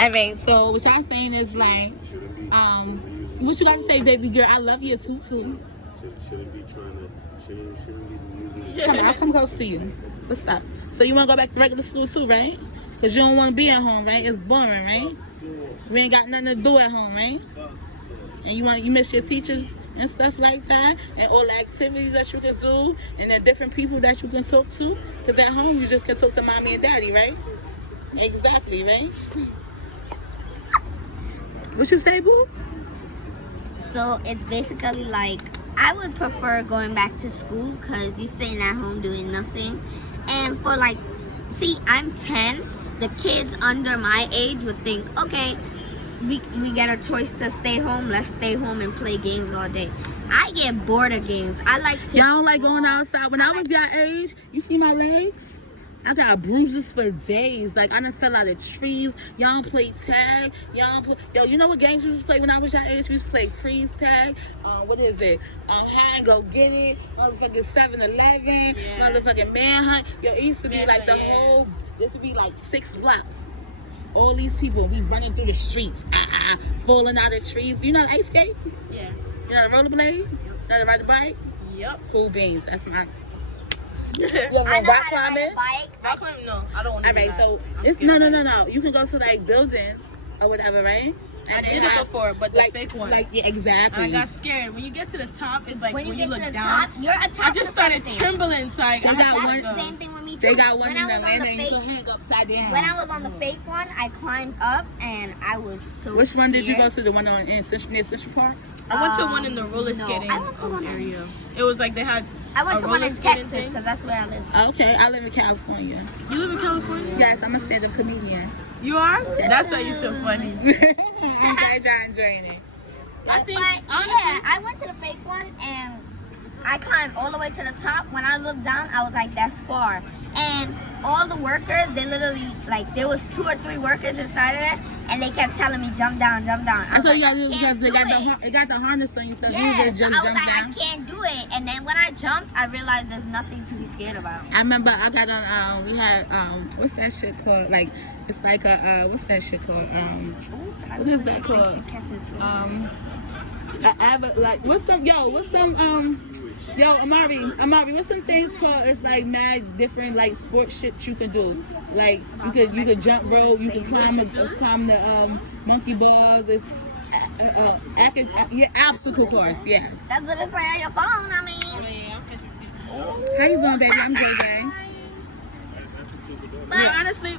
All right, so what y'all saying is like, what you got to say, baby girl? I love you too. Shouldn't be trying to. Shouldn't be Come on, I'll come close to you. What's up? So you want to go back to regular school too, right? Because you don't want to be at home, right? It's boring, right? We ain't got nothing to do at home, right? And you miss your teachers and stuff like that, and all the activities that you can do, and the different people that you can talk to. Because at home you just can talk to mommy and daddy, right? Exactly, right? What you say, boo? So it's basically like I would prefer going back to school because you're sitting at home doing nothing. And for like, see, I'm 10. The kids under my age would think, okay, we get a choice to stay home. Let's stay home and play games all day. I get bored of games. I like to. Y'all don't like going outside. When I was your age, you see my legs? I got bruises for days. Like, I done fell out of trees. Y'all don't play tag. Yo, you know what games we used to play when I was your age? We used to play freeze tag. What is it? Hide, go get it. Motherfucking 7-Eleven. Motherfucking manhunt. Yo, it used to be like the whole, this would be like 6 blocks. All these people, we running through the streets. Falling out of trees. You know the ice skate? Yeah. You know the rollerblade? You know the ride the bike? Yep. Cool beans. That's my... You ever I go know rock how to climbing? ride a bike. Rock climbing? No, I don't want to. All right, so it's no. You can go to like buildings or whatever, right? And I they did it have, before, but the like, fake one. Like, yeah, exactly. And I got scared. When you get to the top, it's like When you get look to the down. top, you're attached I just started to trembling, so I got had to one- let That's the go. same thing with me too. They got one When in I was on Atlanta the and you fake, can hang upside down. when I was on the fake one, I climbed up and I was so. Which one did you go scared. to? The one on near Central Park? I went to one in the roller no, skating I went to one in- area. It was like they had. I went a to one roller in skating Texas thing. because that's where I live. Okay, I live in California. You live in California? Yes, I'm a stand-up comedian. You are? That's why you're so funny. I'm glad y'all enjoying it. I think But honestly, yeah, I went to the fake one and I climbed all the way to the top. When I looked down, I was like, that's far. And all the workers, they literally, like, there was 2 or 3 workers inside of there, and they kept telling me, jump down, jump down. I That's was all you like, gotta do I because can't they do it. it got the harness on you, so you Yeah, just so I jump was like, down. I can't do it. And then when I jumped, I realized there's nothing to be scared about. I remember I got on, we had, what's that shit called? Like, it's like a, what's that shit called? What is that called? Like, what's some, Amari, what's some things called? It's like mad different, like, sports shit you can do. Like, you could jump rope, you can climb the, monkey bars, it's, obstacle course, yes. That's what it say on your phone, I mean. How you doing, baby? I'm JJ. but honestly,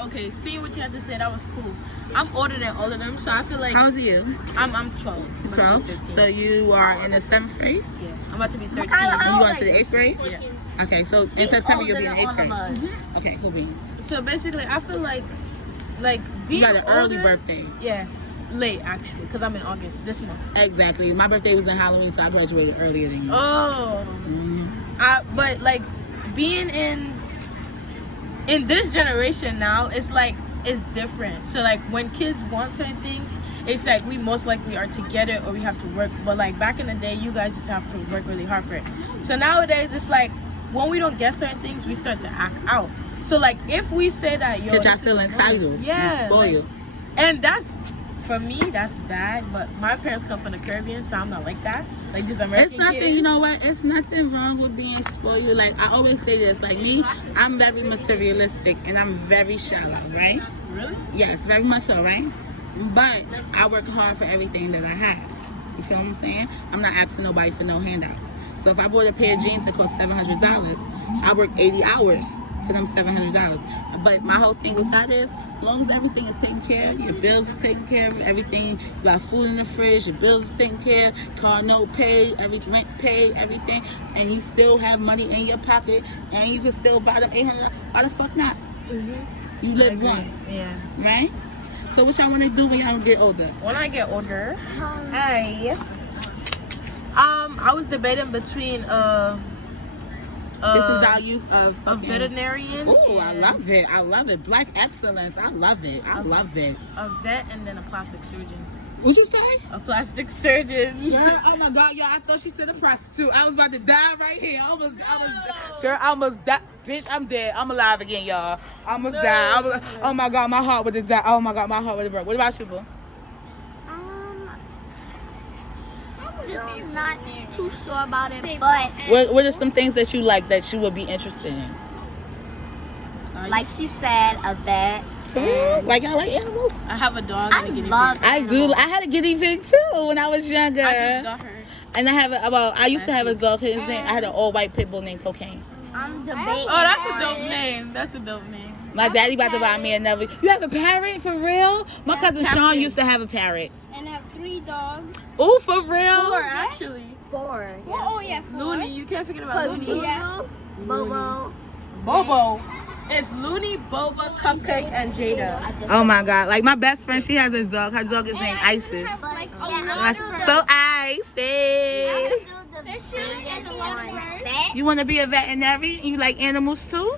okay, seeing what you had to say, that was cool. I'm older than all of them, so I feel like How old are you? I'm 12. I'm about to be 12? 13. So you are in the 7th grade? Yeah, I'm about to be 13. And you going to the 8th grade? Yeah. Okay, so in September you'll be in 8th grade. Okay, cool beans. So basically, I feel like being You got an early older- birthday. Yeah, late actually, because I'm in August this month. Exactly. My birthday was in Halloween, so I graduated earlier than you. Oh, but like being in this generation now, it's like it's different. So like when kids want certain things, it's like we most likely are to get it or we have to work. But like back in the day, you guys just have to work really hard for it. So nowadays, it's like when we don't get certain things, we start to act out. So like if we say that, yo, Because y'all this feel is entitled. yeah, You spoiled. and that's, for me, that's bad. But my parents come from the Caribbean, so I'm not like that. Like these American It's nothing, kids. you know what? It's nothing wrong with being spoiled. Like, I always say this. Like, me, I'm very materialistic and I'm very shallow, right? Really? Yes, very much so, right? But I work hard for everything that I have. You feel what I'm saying? I'm not asking nobody for no handouts. So if I bought a pair of jeans that cost $700, I work 80 hours for them $700. But my whole thing with that is, as long as everything is taken care of, your bills is taken care of, everything, you got food in the fridge, your bills is taken care of, car note paid, every rent paid, everything, and you still have money in your pocket, and you can still buy them $800, why the fuck not? You live once, Yeah. right? So what y'all want to do when y'all get older? When I get older, I was debating between This is our youth of a fucking... veterinarian. Oh, I and love it. I love it. Black excellence. I love it. I love it. a vet and then a plastic surgeon. What'd you say? A plastic surgeon. Girl, oh my God, y'all! I thought she said a prostitute. I was about to die right here. Girl, I almost died. bitch, I'm dead. I'm alive again, y'all. I almost died. Oh my God, my heart would have died. Oh my God, my heart would have broke. What about you, boo? Still not too sure about it, but What are some things that you like that you would be interested in? like she said, a vet. Like I like animals. I have a dog I and a guinea love I do. I had a guinea pig too when I was younger. pig. I just got her. And I have I used to have a dog. His name. I had an all white pit bull named Cocaine. I'm debating. Oh, that's a dope name. That's a dope name. My daddy about to buy me another. You have a parrot for real? My cousin Sean Captain. used to have a parrot. And have 3 dogs. Oh, for real? 4 actually. 4. Yeah. Oh yeah, 4. Looney, you can't forget about Looney. Lulu, Bobo. Bobo. It's Looney, Boba, Cupcake, and Jada. Oh my God! Like my best friend, she has a dog. Her dog is named Isis. But Like, yeah, That's so Isis. I'm still Fishing and debating a on lovebird. that. You want to be a veterinarian? You like animals too?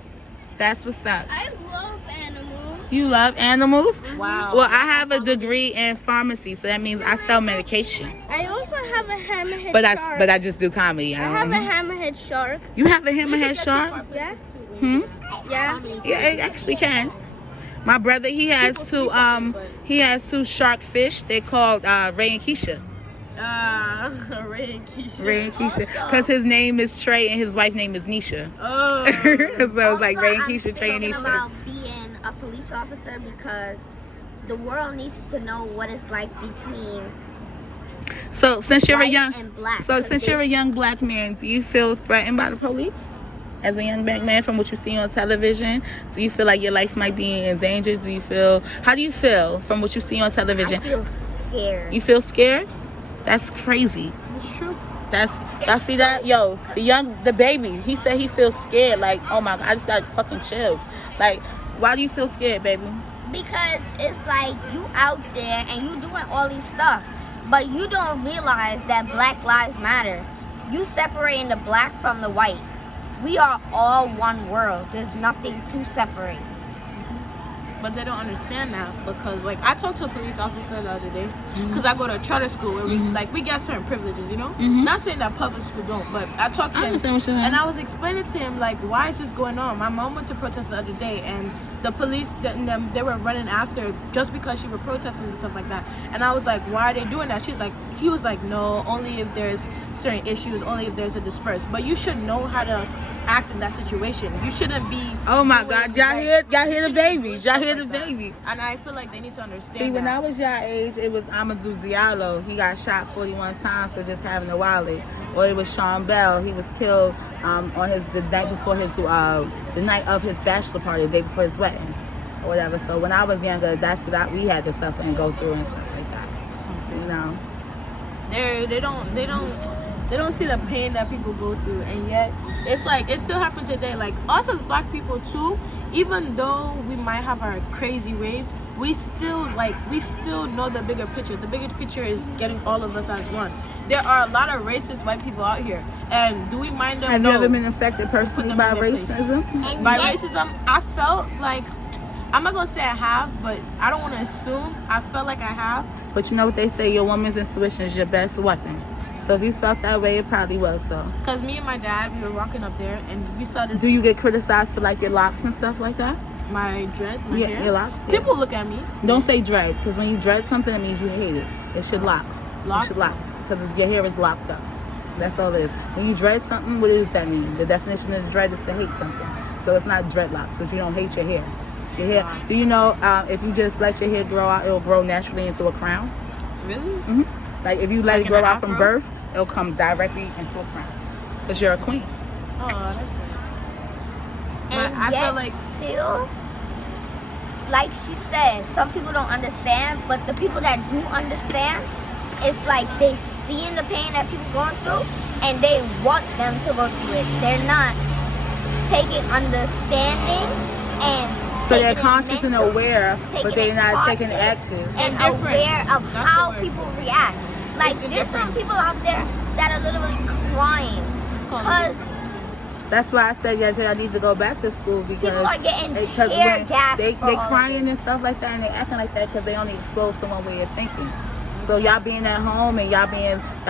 That's what's up. I love animals. You love animals? Wow. Well, I have a degree in pharmacy, so that means I sell medication. I also have a hammerhead But shark. I just do comedy. I have a hammerhead shark. You have a hammerhead shark? Yes. Hmm? Yeah. Yeah, it actually can. My brother, he has two shark fish. They're called Ray and Keisha. Ray and Keisha. Ray and Keisha, because his name is Trey and his wife's name is Nisha. Oh. So it's like Ray and I'm Keisha, Trey and thinking Nisha. about being a police officer because the world needs to know what it's like between So since you're a white young, and black. so 'cause since they- you're a young black man, do you feel threatened by the police? As a young black man, from what you see on television, do you feel like your life might be in danger? How do you feel from what you see on I television? feel scared. You feel scared? That's crazy. It's true. That's see that? Yo, the baby, he said he feels scared. Like, oh my God, I just got fucking chills. Like, why do you feel scared, baby? Because it's like you out there and you doing all these stuff, but you don't realize that Black Lives Matter. You separating the black from the white. We are all one world. There's nothing to separate. But they don't understand that because, like, I talked to a police officer the other day because I go to a charter school where we get certain privileges, you know? Not saying that public school don't, but I talked to I him understand what you're saying. and I was explaining to him, like, why is this going on? My mom went to protest the other day and the police, they were running after just because she was protesting and stuff like that. And I was like, why are they doing that? He was like, no, only if there's certain issues, only if there's a disperse. But you should know how to act in that situation. You shouldn't be. Oh my doing, God, y'all hear the babies. Y'all hear the babies. And I feel like they need to understand. See, when that. I was your age, it was Amadou Diallo. He got shot 41 times for just having a wallet. Or it was Sean Bell. He was killed on the night before the night of his bachelor party, the day before his wedding, or whatever. So when I was younger, that's what we had to suffer and go through and stuff like that. You know. They don't see the pain that people go through, and yet it's like it still happens today. Like us as black people too, even though we might have our crazy ways, we still know the bigger picture. The bigger picture is getting all of us as one. There are a lot of racist white people out here, and do we mind them? Have No. you ever been affected personally them by in their place. racism? And By yes, racism, I felt like, I'm not gonna say I have, but I don't want to assume. I felt like I have. But you know what they say, your woman's intuition is your best weapon. So if you felt that way, it probably was so. Because me and my dad, we were walking up there, and we saw this. Do you get criticized for like your locks and stuff like that? My dreads, my Yeah, hair. your locks. Yeah. People look at me. Don't say dread, because when you dread something, it means you hate it. It should locks. Locks? It should locks, because your hair is locked up. That's all it is. When you dread something, what does that mean? The definition of dread is to hate something. So it's not dreadlocks, because you don't hate your hair. Your hair. Do you know if you just let your hair grow out, it'll grow naturally into a crown? Really? Like if you let Like it grow an out from afro? birth, it'll come directly into a crown. Because you're a queen. Oh, that's nice. and I yet feel like still, like she said, some people don't understand, but the people that do understand, it's like they seeing the pain that people going through, and they want them to go through it. They're not taking understanding and So they're taking it conscious and mental, aware, but taking they're it not taking conscious, action. and Indifference. aware of That's the how word. people react. Like It's there's some indifference. people out there that are literally crying it's called because That's why I said yesterday I need to go back to school because people are getting because tear when gassed they for all of crying this. and stuff like that and they acting like that because they only exposed to one way of thinking. So y'all being at home and y'all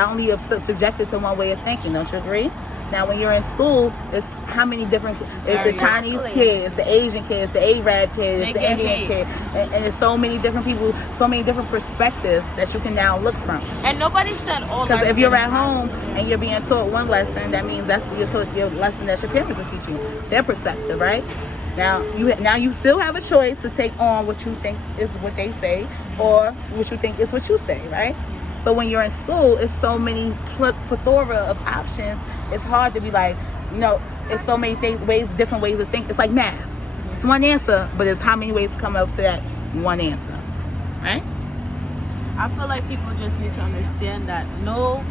only subjected to one way of thinking. Don't you agree? Now, when you're in school, it's how many different? It's the Chinese Exactly. kids, the Asian kids, the Arab kids, They the get Indian hate. kid, and it's so many different people, so many different perspectives that you can now look from. And nobody said all. Because lives if you're didn't at matter. home and you're being taught one lesson, that means that's your lesson that your parents are teaching you. Their perspective, right? Now you still have a choice to take on what you think is what they say, or what you think is what you say, right? But when you're in school, it's so many plethora of options. It's hard to be like, it's so many different ways to think. It's like math. It's one answer, but it's how many ways to come up to that one answer, right? I feel like people just need to understand that no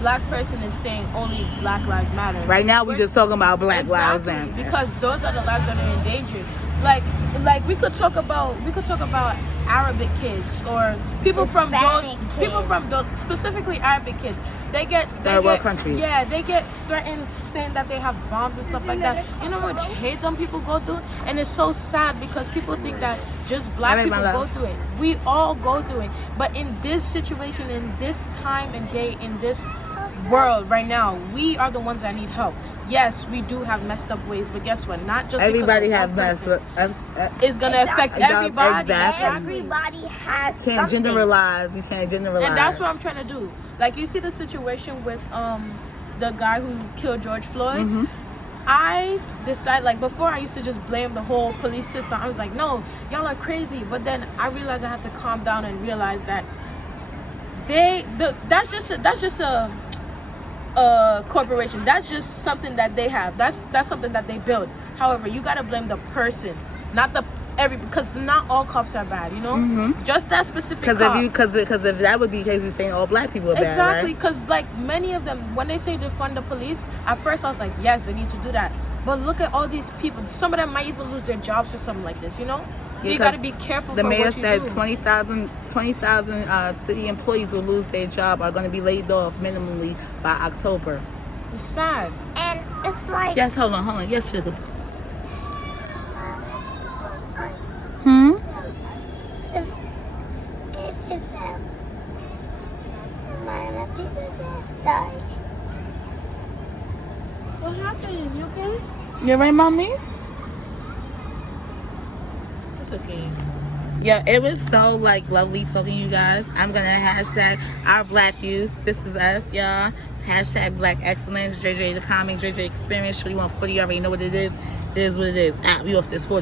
black person is saying only Black Lives Matter. Right now, we're We're just talking about Black Lives Exactly, Matter. because those are the lives that are endangered. Like we could talk about Arabic kids or people from those specifically Arabic kids. They get Third world countries. Yeah, they get threatened saying that they have bombs and stuff like that. You know how much hate them people go through, and it's so sad because people think that just black Alright, my people go love. through it. We all go through it, but in this situation, in this time and day, in this world right now, we are the ones that need help. Yes, we do have messed up ways, but guess what? Not just Everybody because have of one messed person. up. It's gonna affect everybody. Exactly. Everybody has You can't something. generalize. You can't generalize. And that's what I'm trying to do. Like, you see the situation with the guy who killed George Floyd. Mm-hmm. I decided, like, before I used to just blame the whole police system. I was like, no, y'all are crazy. But then I realized I had to calm down and realize that that's just a corporation. That's just something that they have. That's something that they build. However, you gotta blame the person, not because not all cops are bad, Just that specific cop. Because if that would be the case, you're saying all black people are bad, Exactly, right? because like many of them, when they say defund the police, at first I was like, yes, they need to do that. But look at all these people. Some of them might even lose their jobs for something like this, So you got to be careful The for mayor what you said do. 20,000 city employees will lose their job, are going to be laid off minimally by October. It's sad. And it's like, Yes, hold on. Yes, sugar. if amount of people that die. What happened? You okay? You right, mommy? It's okay. Yeah, it was so lovely talking to you guys. I'm gonna hashtag our black youth. This is us, y'all. Hashtag Black Excellence, JJ the Comics, JJ Experience. Sure, you want 40? You already know what it is. It is what it is. We off this 40.